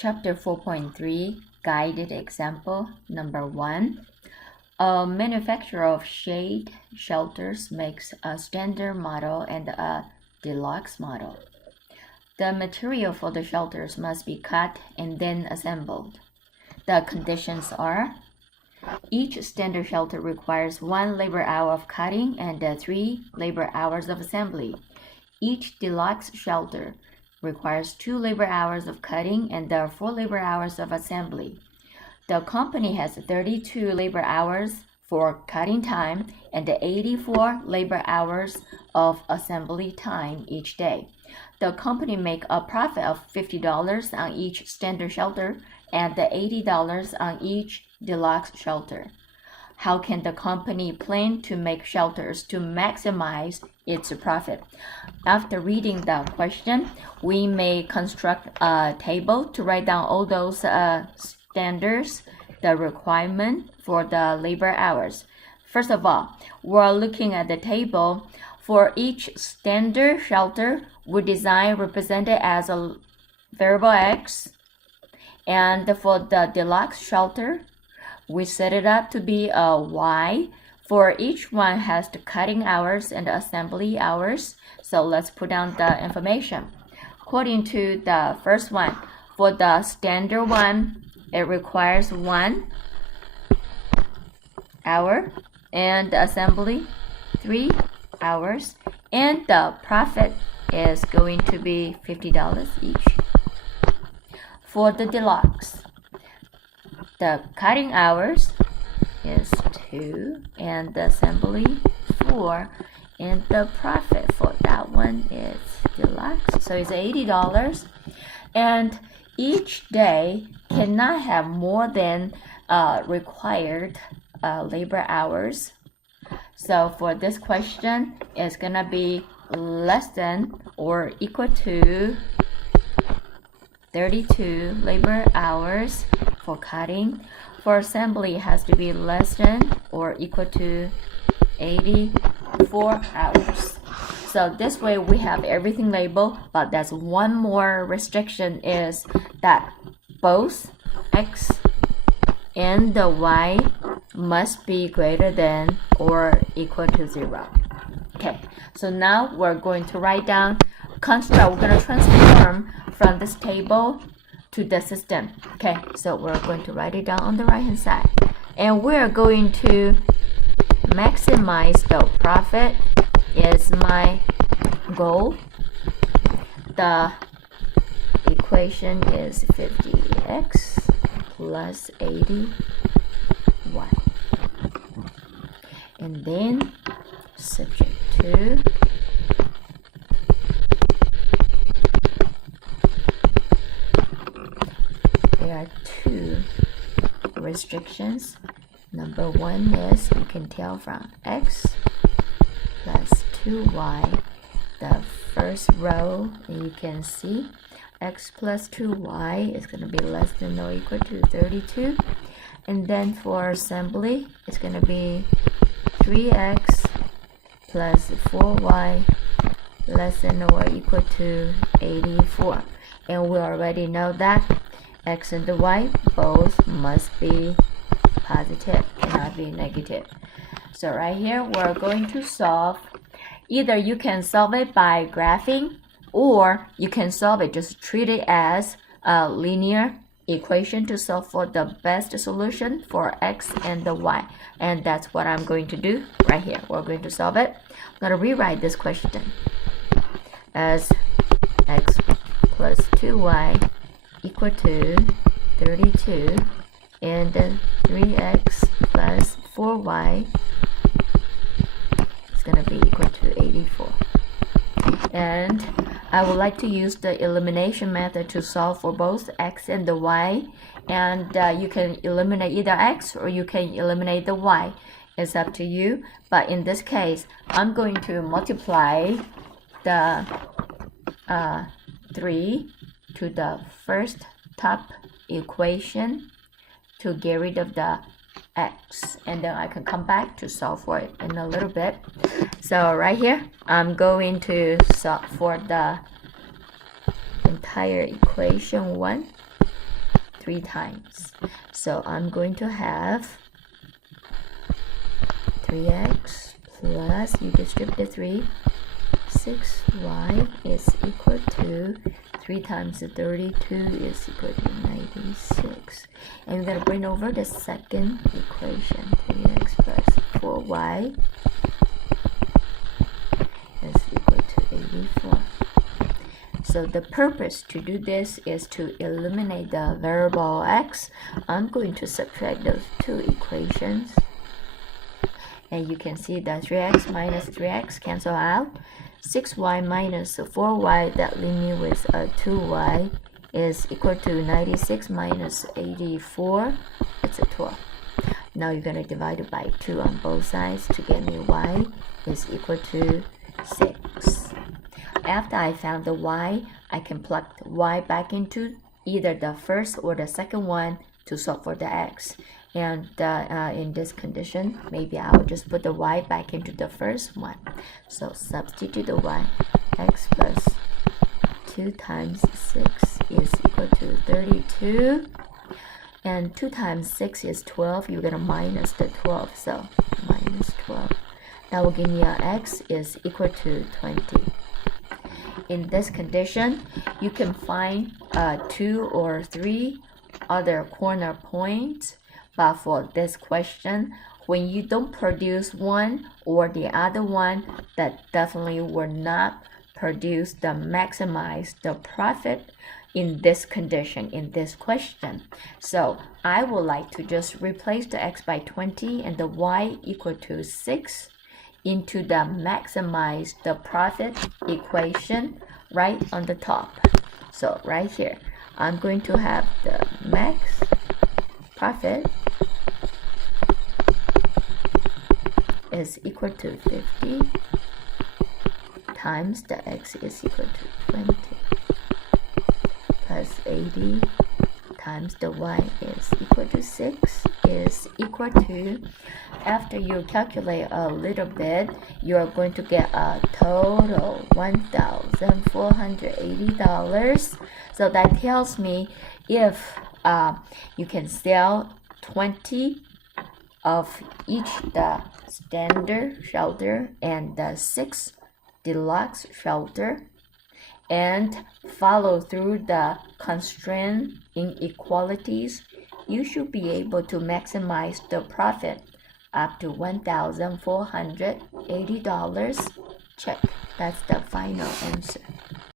Chapter 4.3 Guided Example Number 1. A manufacturer of shade shelters makes a standard model and a deluxe model. The material for the shelters must be cut and then assembled. The conditions are: each standard shelter requires 1 labor hour of cutting and 3 labor hours of assembly. Each deluxe shelter requires 2 labor hours of cutting and 4 labor hours of assembly. The company has 32 labor hours for cutting time and 84 labor hours of assembly time each day. The company make a profit of $50 on each standard shelter and $80 on each deluxe shelter. How can the company plan to make shelters to maximize its profit? After reading the question, we may construct a table to write down all those standards, the requirement for the labor hours. First of all, we're looking at the table. For each standard shelter, we design represented as a variable X, and for the deluxe shelter, we set it up to be a Y. For each one has the cutting hours and the assembly hours. So let's put down the information. According to the first one, for the standard one, it requires 1 hour and the assembly 3 hours, and the profit is going to be $50 each. For the deluxe, the cutting hours is 2 and the assembly 4, and the profit for that one is deluxe, so it's $80. And each day cannot have more than required labor hours. So for this question, it's gonna be less than or equal to 32 labor hours for cutting. For assembly, it has to be less than or equal to 84 hours. So this way we have everything labeled, but there's one more restriction, is that both X and the Y must be greater than or equal to 0. Okay, so now we're going to write down construct. We're going to transform from this table to the system. Okay, so we're going to write it down on the right hand side, and we're going to maximize the profit is my goal. The equation is 50x plus 80y, and then subject to there are 2 restrictions. Number 1 is, you can tell from x plus 2y, the first row, and you can see x plus 2y is going to be less than or equal to 32. And then for assembly, it's going to be 3x plus 4y less than or equal to 84. And we already know that x and the y both must be positive, cannot be negative. So right here, we're going to solve. Either you can solve it by graphing, or you can solve it, just treat it as a linear equation to solve for the best solution for x and the y. And that's what I'm going to do right here. We're going to solve it. I'm going to rewrite this question as x plus 2y equal to 32, and 3x plus 4y is going to be equal to 84. And I would like to use the elimination method to solve for both x and the y, and you can eliminate either x or you can eliminate the y. It's up to you, but in this case, I'm going to multiply the 3 to the first top equation to get rid of the x, and then I can come back to solve for it in a little bit. So right here, I'm going to solve for the entire equation 1 3 times. So I'm going to have 3x plus, you distribute the 3, 6y is equal to 3 times 32 is equal to 96. And we're going to bring over the second equation, 3x plus 4y is equal to 84. So the purpose to do this is to eliminate the variable x. I'm going to subtract those two equations. And you can see that 3x minus 3x cancel out. 6y minus 4y, that leaves me with 2y is equal to 96 minus 84. It's a 12. Now you're going to divide it by 2 on both sides to get me y is equal to 6. After I found the y, I can plug y back into either the first or the second one to solve for the x. And in this condition, maybe I'll just put the y back into the first one. So substitute the y, x plus 2 times 6 is equal to 32. And 2 times 6 is 12. You're going to minus the 12, so minus 12. That will give me a x is equal to 20. In this condition, you can find 2 or 3 other corner points. But for this question, when you don't produce one or the other one, that definitely will not produce the maximize the profit in this condition, in this question. So I would like to just replace the x by 20 and the y equal to 6 into the maximize the profit equation right on the top. So right here, I'm going to have the max profit is equal to 50 times the x is equal to 20 plus 80 times the y is equal to 6 is equal to, after you calculate a little bit, you are going to get a total $1,480. So that tells me if you can sell 20 of each the standard shelter and the 6 deluxe shelter and follow through the constraint inequalities, you should be able to maximize the profit up to $1,480. Check. That's the final answer.